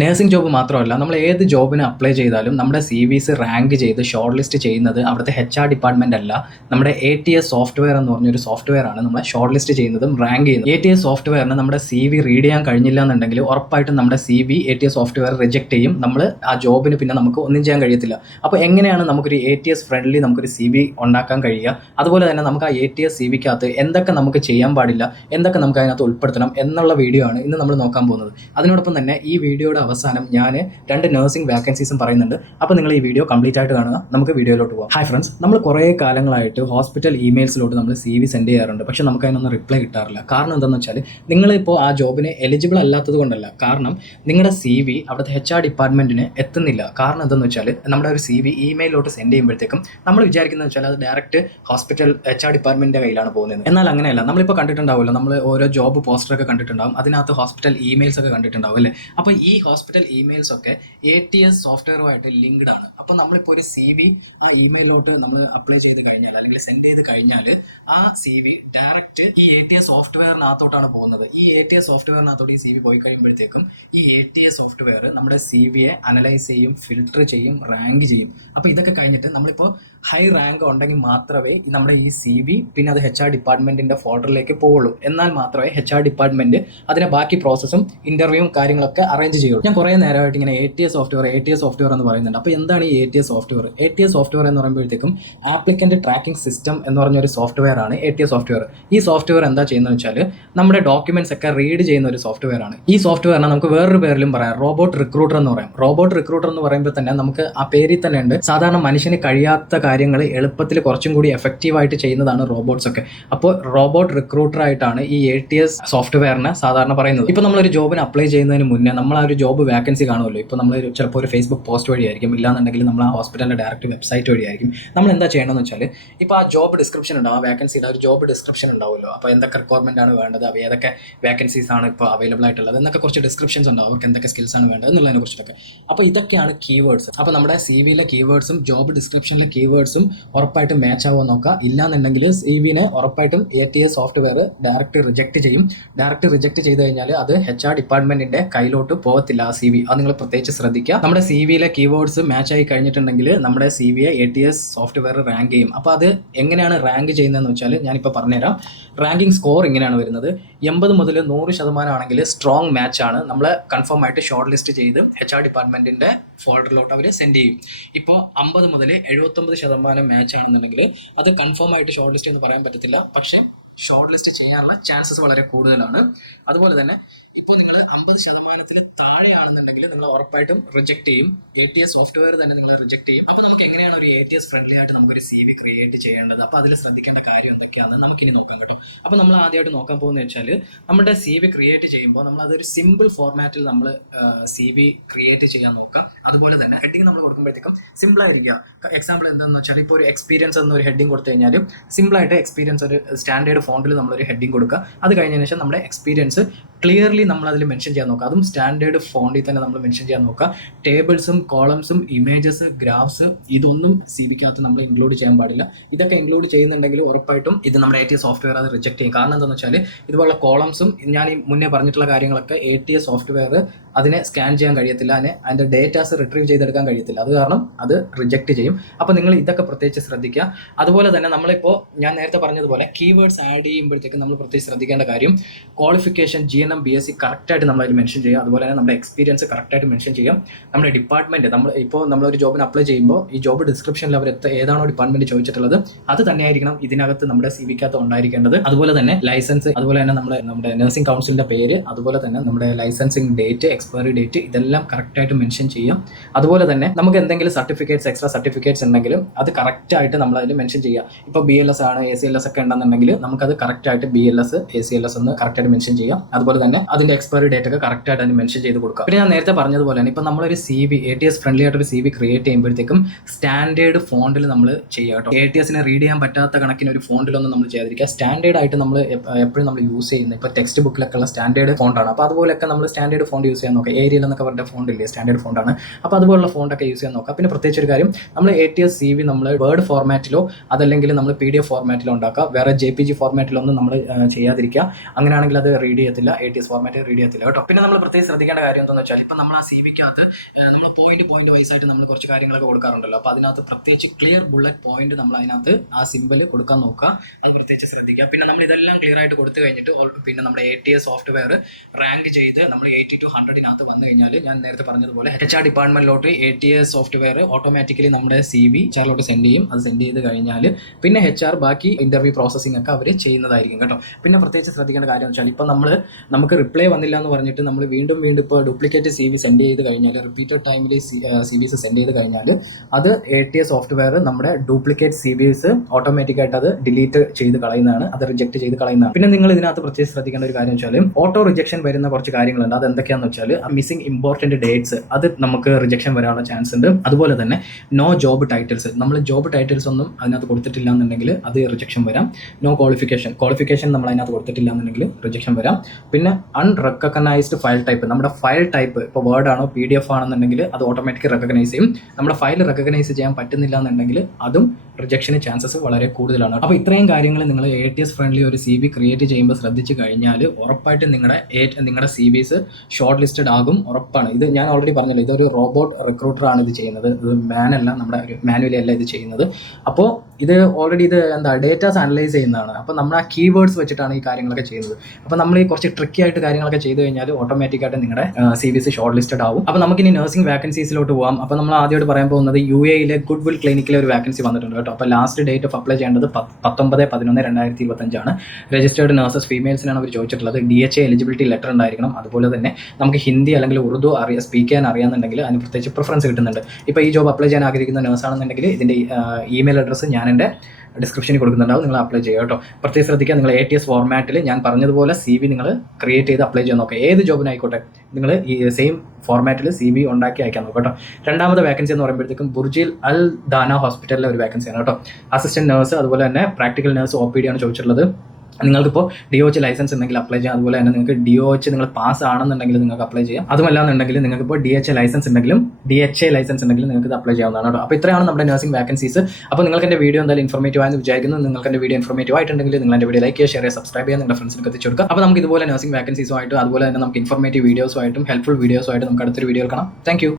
Nursing job മാത്രമല്ല, നമ്മൾ ഏത് ജോബിന് അപ്ലൈ ചെയ്താലും നമ്മുടെ സിവിസ് റാങ്ക് ചെയ്ത് ഷോർട്ട് ലിസ്റ്റ് ചെയ്യുന്നത് അവിടുത്തെ HR ഡിപ്പാർട്ട്മെന്റ് അല്ല, നമ്മുടെ ATS സോഫ്റ്റ്വെയർ എന്ന് പറഞ്ഞൊരു സോഫ്റ്റ്വെയർ ആണ് നമ്മളെ ഷോർട്ട് ലിസ്റ്റ് ചെയ്യുന്നതും റാങ്ക് ചെയ്യുന്നതും. ATS സോഫ്റ്റ്വെയറിന് നമ്മുടെ CV റീഡ് ചെയ്യാൻ കഴിഞ്ഞില്ല എന്നുണ്ടെങ്കിൽ ഉറപ്പായിട്ടും നമ്മുടെ CV ATS സോഫ്റ്റ്വെയർ റിജക്ട് ചെയ്യും. നമ്മൾ ആ ജോബിന് പിന്നെ നമുക്ക് ഒന്നും ചെയ്യാൻ കഴിയത്തില്ല. അപ്പോൾ എങ്ങനെയാണ് നമുക്കൊരു ATS ഫ്രണ്ട്ലി നമുക്കൊരു CV ഉണ്ടാക്കാൻ കഴിയുക, അതുപോലെ തന്നെ നമുക്ക് ആ ATS CVക്കകത്ത് എന്തൊക്കെ നമുക്ക് ചെയ്യാൻ പാടില്ല, എന്തൊക്കെ നമുക്ക് അതിനകത്ത് ഉൾപ്പെടുത്തണം എന്നുള്ള വീഡിയോ ആണ് ഇന്ന് നമ്മൾ നോക്കാൻ പോകുന്നത്. അതിനോടൊപ്പം തന്നെ ഈ വീഡിയോയുടെ അവസാനം ഞാൻ 2 നഴ്സിംഗ് വാക്കൻസീസും പറയുന്നുണ്ട്. അപ്പോൾ നിങ്ങൾ ഈ വീഡിയോ കംപ്ലീറ്റ് ആയിട്ട് കാണുക. നമുക്ക് വീഡിയോയിലോട്ട് പോകാം. ഹായ് ഫ്രണ്ട്സ്, നമ്മൾ കുറേ കാലങ്ങളായിട്ട് ഹോസ്പിറ്റൽ ഇമെയിൽസിലോട്ട് നമ്മൾ CV സെൻഡ് ചെയ്യാറുണ്ട്. പക്ഷേ നമുക്ക് അതിനൊന്നും റിപ്ലൈ കിട്ടാറില്ല. കാരണം എന്താണെന്ന് വെച്ചാൽ നിങ്ങളിപ്പോൾ ആ ജോബിന് എലിജിബിൾ അല്ലാത്തത് കൊണ്ടല്ല, കാരണം നിങ്ങളുടെ CV അവിടുത്തെ HR ഡിപ്പാർട്ട്മെൻറ്റിന് എത്തുന്നില്ല. കാരണം എന്താണെന്ന് വെച്ചാൽ നമ്മുടെ ഒരു CV ഇമെയിലോട്ട് സെൻഡ് ചെയ്യുമ്പോഴത്തേക്കും നമ്മൾ വിചാരിക്കുന്നത് വെച്ചാൽ അത് ഡയറക്റ്റ് ഹോസ്പിറ്റൽ HR ഡിപ്പാർട്ട്മെൻറ്റിൻ്റെ കയ്യിലാണ് പോകുന്നത്. എന്നാൽ അങ്ങനെയല്ല. നമ്മളിപ്പോൾ കണ്ടിട്ടുണ്ടാവുമല്ലോ, നമ്മൾ ഓരോ ജോബ് പോസ്റ്ററൊക്കെ കണ്ടിട്ടുണ്ടാവും, അതിനകത്ത് ഹോസ്പിറ്റൽ ഇമെയിൽസ് ഒക്കെ കണ്ടിട്ടുണ്ടാവും അല്ലേ. അപ്പോൾ ഈ ഹോസ്പിറ്റൽ ഇമെയിൽസ് ഒക്കെ ATS സോഫ്റ്റ്വെയറുമായിട്ട് ലിങ്ക്ഡ് ആണ്. അപ്പോൾ നമ്മളിപ്പോൾ ഒരു CV ആ ഇമെയിലോട്ട് നമ്മൾ അപ്ലൈ ചെയ്ത് കഴിഞ്ഞാൽ അല്ലെങ്കിൽ സെൻഡ് ചെയ്ത് കഴിഞ്ഞാൽ ആ CV ഡയറക്റ്റ് ഈ ATS സോഫ്റ്റ്വെയറിനകത്തോട്ടാണ് പോകുന്നത്. ഈ ATS സോഫ്റ്റ്വെയറിനകത്തോട്ട് ഈ CV പോയി കഴിയുമ്പോഴത്തേക്കും ഈ ATS സോഫ്റ്റ്വെയർ നമ്മുടെ CVയെ അനലൈസ് ചെയ്യും, ഫിൽട്ടർ ചെയ്യും, റാങ്ക് ചെയ്യും. അപ്പോൾ ഇതൊക്കെ കഴിഞ്ഞിട്ട് നമ്മളിപ്പോൾ ഹൈ റാങ്ക് ഉണ്ടെങ്കിൽ മാത്രമേ നമ്മുടെ ഈ CV പിന്നെ അത് HR ഡിപ്പാർട്ട്മെന്റിന്റെ ഫോൾഡറിലേക്ക് പോവുള്ളൂ. എന്നാൽ മാത്രമേ HR ഡിപ്പാർട്ട്മെന്റ് അതിന്റെ ബാക്കി പ്രോസസ്സും ഇന്റർവ്യൂവും കാര്യങ്ങളൊക്കെ അറേഞ്ച് ചെയ്യുള്ളൂ. ഞാൻ കുറേ നേരമായിട്ട് ഇങ്ങനെ ATS സോഫ്റ്റ്വെയർ എന്ന് പറയുന്നുണ്ട്. അപ്പോൾ എന്താണ് ഈ ATS സോഫ്റ്റ്വെയർ? ATS സോഫ്റ്റ്വെയർ എന്ന് പറയുമ്പോഴത്തേക്കും ആപ്ലിക്കന്റ് ട്രാക്കിംഗ് സിസ്റ്റം എന്ന് പറഞ്ഞൊരു സോഫ്റ്റ്വെയർ ആണ് ATS സോഫ്റ്റ്വെയർ. ഈ സോഫ്റ്റ്വെയർ എന്താ ചെയ്യുന്നത് വെച്ചാൽ നമ്മുടെ ഡോക്യുമെന്റ്സ് ഒക്കെ റീഡ് ചെയ്യുന്ന ഒരു സോഫ്റ്റ്വെയർ ആണ്. ഈ സോഫ്റ്റ്വെയറിനെ നമുക്ക് വേറൊരു പേരിലും പറയാം, റോബോട്ട് റിക്രൂട്ടർ എന്ന് പറയാം. റോബോട്ട് റിക്രൂട്ടർ എന്ന് പറയുമ്പോൾ തന്നെ നമുക്ക് ആ പേരിൽ തന്നെ ഉണ്ട്, സാധാരണ മനുഷ്യന് കഴിയാത്ത കാര്യങ്ങൾ എളുപ്പത്തിൽ കുറച്ചും കൂടി എഫക്റ്റീവായിട്ട് ചെയ്യുന്നതാണ് റോബോട്ട്സ് ഒക്കെ. അപ്പോൾ റോബോട്ട് റിക്രൂട്ടർ ആയിട്ടാണ് ഈ ATS സോഫ്റ്റ്വെയറിനെ സാധാരണ പറയുന്നത്. ഇപ്പോൾ നമ്മളൊരു ജോബിന് അപ്ലൈ ചെയ്യുന്നതിന് മുന്നേ നമ്മൾ ആ ഒരു ജോബ് വാക്കൻസി കാണുമല്ലോ. ഇപ്പോൾ നമ്മൾ ചിലപ്പോൾ ഒരു ഫേസ്ബുക്ക് പോസ്റ്റ് വഴിയായിരിക്കും, ഇല്ലാന്നുണ്ടെങ്കിൽ നമ്മൾ ആ ഹോസ്പിറ്റലിൻ്റെ ഡയറക്റ്റ് വെബ്സൈറ്റ് വഴിയായിരിക്കും. നമ്മൾ എന്താ ചെയ്യണമെന്ന് വെച്ചാൽ, ഇപ്പോൾ ആ ജോബ് ഡിസ്ക്രിപ്ഷൻ ഉണ്ടാവും, ആ വാക്കൻസിയുടെ ഒരു ജോബ് ഡിസ്ക്രിപ്ഷൻ ഉണ്ടാവുമല്ലോ. അപ്പോൾ എന്തൊക്കെ റിക്വയർമെൻ്റ് ആണ് വേണ്ടത്, അപ്പോൾ ഏതൊക്കെ വാക്കൻസീസ് ആണ് ഇപ്പോൾ അവൈലബിൾ ആയിട്ടുള്ളത് എന്നൊക്കെ കുറച്ച് ഡിസ്ക്രിപ്ഷൻസ് ഉണ്ടാവും, അവർക്ക് എന്തൊക്കെ സ്കിൽസ് ആണ് വേണ്ടത് എന്നുള്ളതിനെ കുറിച്ചിട്ടൊക്കെ. അപ്പോൾ ഇതൊക്കെയാണ് കീവേഡ്സ്. അപ്പോൾ നമ്മുടെ CVയിലെ കീവേഡ്സും ജോബ് ഡിസ്ക്രിപ്ഷനിലെ കീവേഡ്സും ഉറപ്പായിട്ടും മാച്ച് ആവുമോ നോക്കുക. ഇല്ലാന്നുണ്ടെങ്കിൽ CVനെ ഉറപ്പായിട്ടും ATS സോഫ്റ്റ്വെയർ ഡയറക്റ്റ് റിജക്ട് ചെയ്യും. ഡയറക്റ്റ് റിജക്ട് ചെയ്ത് കഴിഞ്ഞാൽ അത് HR ഡിപ്പാർട്ട്മെന്റിന്റെ കയ്യിലോട്ട് പോകത്തില്ല ആ CV. അത് നിങ്ങൾ പ്രത്യേകിച്ച് ശ്രദ്ധിക്കുക. നമ്മുടെ CVയിലെ കീവേഡ്സ് മാച്ച് ആയി കഴിഞ്ഞിട്ടുണ്ടെങ്കിൽ നമ്മുടെ CVയെ ATS സോഫ്റ്റ്വെയർ റാങ്ക് ചെയ്യും. അപ്പോൾ അത് എങ്ങനെയാണ് റാങ്ക് ചെയ്യുന്നതെന്ന് വെച്ചാൽ ഞാനിപ്പോൾ പറഞ്ഞുതരാം. റാങ്കിങ് സ്കോർ ഇങ്ങനെയാണ് വരുന്നത്. 80 മുതൽ 100% ആണെങ്കിൽ സ്ട്രോങ് മാച്ച് ആണ്, നമ്മൾ കൺഫേം ആയിട്ട് ഷോർട്ട് ലിസ്റ്റ് ചെയ്ത് HR ഡിപ്പാർട്ട്മെന്റിന്റെ ഫോൾഡറിലോട്ട് അവർ സെൻഡ് ചെയ്യും. ഇപ്പോൾ 50 മുതൽ 79% മാച്ച് ആണെന്നുണ്ടെങ്കിൽ അത് കൺഫേം ആയിട്ട് ഷോർട്ട് ലിസ്റ്റ് എന്ന് പറയാൻ പറ്റത്തില്ല, പക്ഷേ ഷോർട്ട് ലിസ്റ്റ് ചെയ്യാനുള്ള ചാൻസസ് വളരെ കൂടുതലാണ്. അതുപോലെ തന്നെ ഇപ്പോൾ നിങ്ങൾ 50% താഴെയാണെന്നുണ്ടെങ്കിൽ നിങ്ങൾ ഉറപ്പായിട്ടും റിജക്ട് ചെയ്യും. ATS സോഫ്റ്റ്വെയർ തന്നെ നിങ്ങൾ റിജക്ട് ചെയ്യും. അപ്പോൾ നമുക്ക് എങ്ങനെയാണ് ഒരു ATS ഫ്രണ്ട്ലി ആയിട്ട് നമുക്കൊരു CV ക്രിയേറ്റ് ചെയ്യേണ്ടത്, അപ്പോൾ അതിൽ ശ്രദ്ധിക്കേണ്ട കാര്യം എന്തൊക്കെയാണെന്ന് നമുക്കിനി നോക്കാം കേട്ടോ. അപ്പോൾ നമ്മൾ ആദ്യമായിട്ട് നോക്കാൻ പോകുന്നത് വെച്ചാൽ, നമ്മുടെ CV ക്രിയേറ്റ് ചെയ്യുമ്പോൾ നമ്മൾ അതൊരു സിമ്പിൾ ഫോർമാറ്റിൽ നമ്മൾ CV ക്രിയേറ്റ് ചെയ്യാൻ നോക്കാം. അതുപോലെ തന്നെ ഹെഡിങ് നമ്മൾ കൊടുക്കുമ്പോഴത്തേക്കും സിമ്പിളായിരിക്കുക. എക്സാമ്പിൾ എന്താണെന്ന് വെച്ചാൽ, ഇപ്പോൾ ഒരു എക്സ്പീരിയൻസ് എന്നൊരു ഹെഡിങ് കൊടുത്തു കഴിഞ്ഞാൽ സിമ്പിളായിട്ട് എക്സ്പീരിയൻസ് ഒരു സ്റ്റാൻഡേർഡ് ഫോണ്ടിൽ നമ്മളൊരു ഹെഡിങ് കൊടുക്കുക. അത് കഴിഞ്ഞതിന് ശേഷം നമ്മുടെ എക്സ്പീരിയൻസ് ക്ലിയർലി നമ്മൾ അതിൽ മെൻഷൻ ചെയ്യാൻ നോക്കുക. അതും സ്റ്റാൻഡേർഡ് ഫോണ്ടിൽ തന്നെ നമ്മൾ മെൻഷൻ ചെയ്യാൻ നോക്കുക. ടേബിൾസും കോളംസും ഇമേജസ് ഗ്രാഫ്സ് ഇതൊന്നും CVക്കകത്ത് നമ്മൾ ഇൻക്ലൂഡ് ചെയ്യാൻ പാടില്ല. ഇതൊക്കെ ഇൻക്ലൂഡ് ചെയ്യുന്നുണ്ടെങ്കിൽ ഉറപ്പായിട്ടും ഇത് നമ്മുടെ ATS സോഫ്റ്റ്വെയർ അത് റിജക്ട് ചെയ്യും. കാരണം എന്താണെന്ന് വെച്ചാൽ, ഇതുപോലുള്ള കോളംസും ഞാൻ ഈ മുന്നേ പറഞ്ഞിട്ടുള്ള കാര്യങ്ങളൊക്കെ ATS സോഫ്റ്റ്വെയർ അതിനെ സ്കാൻ ചെയ്യാൻ കഴിയത്തില്ല, അതിൻ്റെ ഡേറ്റാസ് റിട്രീവ് ചെയ്തെടുക്കാൻ കഴിയത്തില്ല. അത് കാരണം അത് റിജക്ട് ചെയ്യും. അപ്പോൾ നിങ്ങൾ ഇതൊക്കെ പ്രത്യേകിച്ച് ശ്രദ്ധിക്കുക. അതുപോലെ തന്നെ നമ്മളിപ്പോൾ ഞാൻ നേരത്തെ പറഞ്ഞതുപോലെ കീവേഡ്സ് ആഡ് ചെയ്യുമ്പോഴത്തേക്ക് നമ്മൾ പ്രത്യേകിച്ച് ശ്രദ്ധിക്കേണ്ട കാര്യം, ക്വാളിഫിക്കേഷൻ GNM BSc കറക്റ്റായിട്ട് നമ്മൾ അതിൽ മെൻഷൻ ചെയ്യുക. അതുപോലെ തന്നെ നമ്മുടെ എക്സ്പീരിയൻസ് കറക്റ്റായിട്ട് മെൻഷൻ ചെയ്യാം. നമ്മുടെ ഡിപ്പാർട്ട്മെൻറ്റ് നമ്മളൊരു ജോബിന് അപ്ലൈ ചെയ്യുമ്പോൾ ഈ ജോബ് ഡിസ്ക്രിപ്ഷനിൽ അവർ ഏതാണോ ഡിപ്പാർട്ട്മെൻറ്റ് ചോദിച്ചിട്ടുള്ളത് അത് തന്നെയായിരിക്കണം ഇതിനകത്ത് നമ്മുടെ CVക്കകത്ത് ഉണ്ടായിരിക്കേണ്ടത്. അതുപോലെ തന്നെ ലൈസൻസ്, അതുപോലെ തന്നെ നമ്മുടെ നഴ്സിംഗ് കൗൺസിലിൻ്റെ പേര്, അതുപോലെ തന്നെ നമ്മുടെ ലൈസൻസിങ് ഡേറ്റ്, എക്സ്പയറി ഡേറ്റ് ഇതെല്ലാം കറക്റ്റായിട്ട് മെൻഷൻ ചെയ്യാം. അതുപോലെ തന്നെ നമുക്ക് എന്തെങ്കിലും സർട്ടിഫിക്കറ്റ്സ്, എക്സ്ട്രാ സർട്ടിഫിക്കറ്റ്സ് ഉണ്ടെങ്കിലും അത് കറക്റ്റായിട്ട് നമ്മൾ അതിൽ മെൻഷൻ ചെയ്യുക. ഇപ്പോൾ BLS ആണ്, ACLS ഒക്കെ ഉണ്ടെന്നുണ്ടെങ്കിൽ നമുക്കത് കറക്റ്റായിട്ട് BLS ACLS എന്ന് കറക്റ്റായിട്ട് മെൻഷൻ ചെയ്യാം. അതുപോലെ തന്നെ അതിൻ്റെ എക്സ്പയറി ഡേറ്റ് ഒക്കെ കറക്റ്റായിട്ട് അതിന് മെൻഷൻ ചെയ്ത് കൊടുക്കുക. പിന്നെ ഞാൻ നേരത്തെ പറഞ്ഞതുപോലെ തന്നെ ഇപ്പോൾ നമ്മളൊരു CV ATS ഫ്രണ്ട്ലി ആയിട്ടൊരു CV ക്രിയേറ്റ് ചെയ്യുമ്പോഴത്തേക്കും സ്റ്റാൻഡേർഡ് ഫോണ്ടിൽ നമ്മൾ ചെയ്യുക കേട്ടോ. ATSനെ റീഡ് ചെയ്യാൻ പറ്റാത്ത കണക്കിന് ഒരു ഫോണ്ടിലൊന്നും നമ്മൾ ചെയ്യാതിരിക്കുക. സ്റ്റാൻഡേർഡ് ആയിട്ട് നമ്മൾ എപ്പോഴും നമ്മൾ യൂസ് ചെയ്യുന്നത് ഇപ്പോൾ ടെക്സ്റ്റ് ബുക്കിലൊക്കെ ഉള്ള സ്റ്റാൻഡേർഡ് ഫോണ്ടാണ്. അപ്പോൾ അതുപോലെയൊക്കെ നമ്മൾ സ്റ്റാൻഡേർഡ് ഫോണ്ട് യൂസ് ചെയ്യാൻ നോക്കുക. ഏരിയൽ എന്നൊക്കെ പറഞ്ഞ ഫോണ്ട് ഇല്ലേ, സ്റ്റാൻഡേർഡ് ഫോണ്ടാണ്. അപ്പോൾ അതുപോലുള്ള ഫോണ്ടൊക്കെ യൂസ് ചെയ്യാൻ നോക്കുക. പിന്നെ പ്രത്യേകിച്ച് ഒരു കാര്യം, നമ്മൾ ATS CV നമ്മൾ വേർഡ് ഫോർമാറ്റിലോ അതല്ലെങ്കിൽ നമ്മൾ PDF ഫോർമാറ്റിലോ ഉണ്ടാക്കുക. വേറെ JPG ഫോർമാറ്റിലൊന്നും നമ്മൾ ചെയ്യാതിരിക്കുക. അങ്ങനെയാണെങ്കിൽ അത് റീഡ് ചെയ്യത്തില്ല, ATS ഫോർമാറ്റ് റീഡ് ചെയ്യത്തില്ല കേട്ടോ. പിന്നെ നമ്മൾ പ്രത്യേകിച്ച് ശ്രദ്ധിക്കേണ്ട കാര്യം എന്താണെന്ന് വെച്ചാൽ, ഇപ്പം നമ്മൾ ആ CVക്കകത്ത് നമ്മൾ പോയിന്റ് വൈസ് ആയിട്ട് നമ്മൾ കുറച്ച് കാര്യങ്ങളൊക്കെ കൊടുക്കാറുണ്ടല്ലോ. അപ്പോൾ അതിനകത്ത് പ്രത്യേകിച്ച് ക്ലിയർ ബുള്ളറ്റ് പോയിന്റ് നമ്മൾ അതിനകത്ത് ആ സിമ്പിൾ കൊടുക്കാൻ നോക്കുക. അത് പ്രത്യേകിച്ച് ശ്രദ്ധിക്കുക. പിന്നെ നമ്മൾ ഇതെല്ലാം ക്ലിയർ ആയിട്ട് കൊടുത്തു കഴിഞ്ഞിട്ട് പിന്നെ നമ്മുടെ ATS സോഫ്റ്റ്വെയർ റാങ്ക് ചെയ്ത് നമ്മൾ 80 to 100 വന്നു കഴിഞ്ഞാൽ, ഞാൻ നേരത്തെ പറഞ്ഞതുപോലെ HR ഡിപ്പാർട്ട്മെന്റിലോട്ട് ATS സോഫ്റ്റ്വെയർ ഓട്ടോമാറ്റിക്കലി നമ്മുടെ CV HRലോട്ട് സെൻഡ് ചെയ്യും. അത് സെൻഡ് ചെയ്ത് കഴിഞ്ഞാൽ പിന്നെ HR ബാക്കി ഇന്റർവ്യൂ പ്രോസസ്സിംഗ് ഒക്കെ അവർ ചെയ്യുന്നതായിരിക്കും കേട്ടോ. പിന്നെ പ്രത്യേകിച്ച് ശ്രദ്ധിക്കേണ്ട കാര്യം എന്ന് വെച്ചാൽ, ഇപ്പം നമുക്ക് റിപ്ലൈ വന്നില്ല എന്ന് പറഞ്ഞിട്ട് നമ്മൾ വീണ്ടും ഇപ്പോൾ ഡ്യൂപ്ലിക്കേറ്റ് CV സെൻഡ് ചെയ്ത് കഴിഞ്ഞാൽ, റിപ്പീറ്റഡ് ടൈമിൽ CVs സെൻഡ് ചെയ്ത് കഴിഞ്ഞാൽ, അത് ATS സോഫ്റ്റ്വെയർ നമ്മുടെ ഡ്യൂപ്ലിക്കേറ്റ് CVs ഓട്ടോമാറ്റിക്കായിട്ട് അത് ഡിലീറ്റ് ചെയ്ത് കളയുന്നതാണ്, അത് റിജക്ട് ചെയ്ത് കളയുന്നതാണ്. പിന്നെ നിങ്ങൾ ഇതിനകത്ത് പ്രത്യേകിച്ച് ശ്രദ്ധിക്കേണ്ട ഒരു കാര്യം വെച്ചാൽ, ഓട്ടോ റിജക്ഷൻ വരുന്ന കുറച്ച് കാര്യങ്ങളുണ്ട്. അത് എന്തൊക്കെയാണെന്ന് വെച്ചാൽ, മിസ്സിംഗ് ഇമ്പോർട്ടൻറ്റ് ഡേറ്റ്സ്, അത് നമുക്ക് റിജക്ഷൻ വരാനുള്ള ചാൻസ് ഉണ്ട്. അതുപോലെ തന്നെ നോ ജോബ് ടൈറ്റിൽസ്, നമ്മൾ ജോബ് ടൈറ്റിൽസ് ഒന്നും അതിനകത്ത് കൊടുത്തിട്ടില്ല എന്നുണ്ടെങ്കിൽ അത് റിജക്ഷൻ വരാം. നോ ക്വാളിഫിക്കേഷൻ നമ്മൾ അതിനകത്ത് കൊടുത്തിട്ടില്ല എന്നുണ്ടെങ്കിൽ റിജക്ഷൻ വരാം. പിന്നെ അൺറെക്കഗ്നൈസ്ഡ് ഫയൽ ടൈപ്പ്, നമ്മുടെ ഫയൽ ടൈപ്പ് ഇപ്പോൾ വേർഡ് ആണോ PDF ആണെന്നുണ്ടെങ്കിൽ അത് ഓട്ടോമാറ്റിക്കലി റെക്കഗ്നൈസ് ചെയ്യും. നമ്മുടെ ഫയൽ റെക്കഗ്നൈസ് ചെയ്യാൻ പറ്റുന്നില്ല എന്നുണ്ടെങ്കിൽ അതും റിജക്ഷന് ചാൻസസ് വളരെ കൂടുതലാണ്. അപ്പോൾ ഇത്രയും കാര്യങ്ങൾ നിങ്ങൾ ATS ഫ്രണ്ട്ലി ഒരു CV ക്രിയേറ്റ് ചെയ്യുമ്പോൾ ശ്രദ്ധിച്ചു കഴിഞ്ഞാൽ ഉറപ്പായിട്ടും നിങ്ങളുടെ CVs ഷോർട്ട് ലിസ്റ്റഡ് ആകും, ഉറപ്പാണ്. ഇത് ഞാൻ ഓൾറെഡി പറഞ്ഞല്ലോ, ഇതൊരു റോബോട്ട് റിക്രൂട്ടറാണ് ഇത് ചെയ്യുന്നത്, ഇത് നമ്മുടെ ഒരു മാനുവലി അല്ല ഇത് ചെയ്യുന്നത്. അപ്പോൾ ഇത് ഓൾറെഡി ഡേറ്റാസ് അനലൈസ് ചെയ്യുന്നതാണ്. അപ്പോൾ നമ്മൾ ആ കീവേഡ്സ് വെച്ചിട്ടാണ് ഈ കാര്യങ്ങളൊക്കെ ചെയ്യുന്നത്. അപ്പോൾ നമ്മൾ ഈ കുറച്ച് ട്രിക്കി ആയിട്ട് കാര്യങ്ങളൊക്കെ ചെയ്ത് കഴിഞ്ഞാൽ ഓട്ടോമാറ്റിക്കായിട്ട് നിങ്ങളുടെ CVs ഷോർട്ട് ലിസ്റ്റഡ് ആവും. അപ്പോൾ നമുക്കിനി നഴ്സിംഗ് വാക്കൻസീസിലോട്ട് പോകാം. അപ്പോൾ നമ്മൾ ആദ്യമായിട്ട് പറയാൻ പോകുന്നത് UAE ഗുഡ് വിൽ ക്ലിനിക്കിലെ ഒരു വാക്കൻസി വന്നിട്ടുണ്ട് കേട്ടോ. അപ്പോൾ ലാസ്റ്റ് ഡേറ്റ് ഓഫ് അപ്ലൈ ചെയ്യേണ്ടത് 19/11/2025. രജിസ്റ്റേർഡ് നഴ്സസ് ഫീമെയിൽസിനാണ് അവർ ചോദിച്ചിട്ടുള്ളത്. DHA എലിജിബിലിറ്റി ലെറ്റർ ഉണ്ടായിരിക്കണം. അതുപോലെ തന്നെ നമുക്ക് ഹിന്ദി അല്ലെങ്കിൽ ഉറുദു സ്പീക്ക് ചെയ്യാൻ അറിയാമെന്നുണ്ടെങ്കിൽ അതിന് പ്രത്യേകിച്ച് പ്രിഫറൻസ് കിട്ടുന്നുണ്ട്. ഇപ്പോൾ ഈ ജോബ് അപ്ലൈ ചെയ്യാൻ ആഗ്രഹിക്കുന്ന നഴ്സാണെന്നുണ്ടെങ്കിൽ ഇതിൻ്റെ ഇമെയിൽ അഡ്രസ്സ് ഞാൻ എൻ്റെ ഡിസ്ക്രിപ്ഷനിൽ കൊടുക്കുന്നുണ്ടാവും, നിങ്ങൾ അപ്ലൈ ചെയ്യുക കേട്ടോ. പ്രത്യേകം ശ്രദ്ധിക്കുക, നിങ്ങൾ ATS ഫോർമാറ്റിൽ ഞാൻ പറഞ്ഞതുപോലെ CV നിങ്ങൾ ക്രിയേറ്റ് ചെയ്ത് അപ്ലൈ ചെയ്യാൻ നോക്കുക. ഏത് ജോബിനായിക്കോട്ടെ നിങ്ങൾ ഈ സെയിം ഫോർമാറ്റിൽ CV ഉണ്ടാക്കി അയക്കാൻ നോക്കുക കേട്ടോ. രണ്ടാമത്തെ വേക്കൻസി എന്ന് പറയുമ്പോഴത്തേക്കും ബുർജിൽ അൽ ദാന ഹോസ്പിറ്റലിലെ ഒരു വേക്കൻസിയാണ് കേട്ടോ. അസിസ്റ്റന്റ് നഴ്സ്, അതുപോലെ തന്നെ പ്രാക്ടിക്കൽ നഴ്സ് OPD ആണ് ചോദിച്ചിട്ടുള്ളത്. നിങ്ങൾക്കിപ്പോൾ DOH ലൈസൻസ് ഉണ്ടെങ്കിൽ അപ്ലൈ ചെയ്യാം. അതുപോലെ തന്നെ നിങ്ങൾക്ക് DOH നിങ്ങൾ പാസ് ആണെന്നുണ്ടെങ്കിൽ നിങ്ങൾക്ക് അപ്ലൈ ചെയ്യാം. അതുമല്ലാന്നുണ്ടെങ്കിൽ നിങ്ങൾക്കിപ്പോൾ DHA ലൈസൻസ് ഉണ്ടെങ്കിലും നിങ്ങൾക്ക് ഇത് അപ്ലൈ ചെയ്യാവുന്നതാണ് കേട്ടോ. അപ്പോൾ ഇത്രയാണ് നമ്മുടെ നഴ്സിംഗ് വാക്കൻസീസ്. അപ്പോൾ നിങ്ങൾക്ക് എൻ്റെ വീഡിയോ എന്തായാലും ഇൻഫോർമേറ്റീവ് ആയെന്ന് വിചാരിക്കുന്നു. നിങ്ങൾക്ക് എൻ്റെ വീഡിയോ ഇൻഫോർമേറ്റീവ് ആയിട്ടുണ്ടെങ്കിൽ നിങ്ങൾ എൻ്റെ വീഡിയോ ലൈക്ക് ചെയ്യുക, ഷെയർ ചെയ്യുക, സബ്സ്ക്രൈബ് ചെയ്യുക, നിങ്ങളുടെ ഫ്രണ്ട്സിന് എത്തിച്ചു കൊടുക്കുക. അപ്പോൾ നമുക്ക് ഇതുപോലെ നഴ്സിംഗ് വാക്കൻസീസുമായിട്ടും അതുപോലെ തന്നെ നമുക്ക് ഇൻഫോർമേറ്റീവ് വീഡിയോസുമായിട്ടും ഹെൽപ്ഫുൾ വീഡിയോസുമായിട്ടും നമുക്ക് അടുത്തൊരു വീഡിയോ കാണാം. താങ്ക്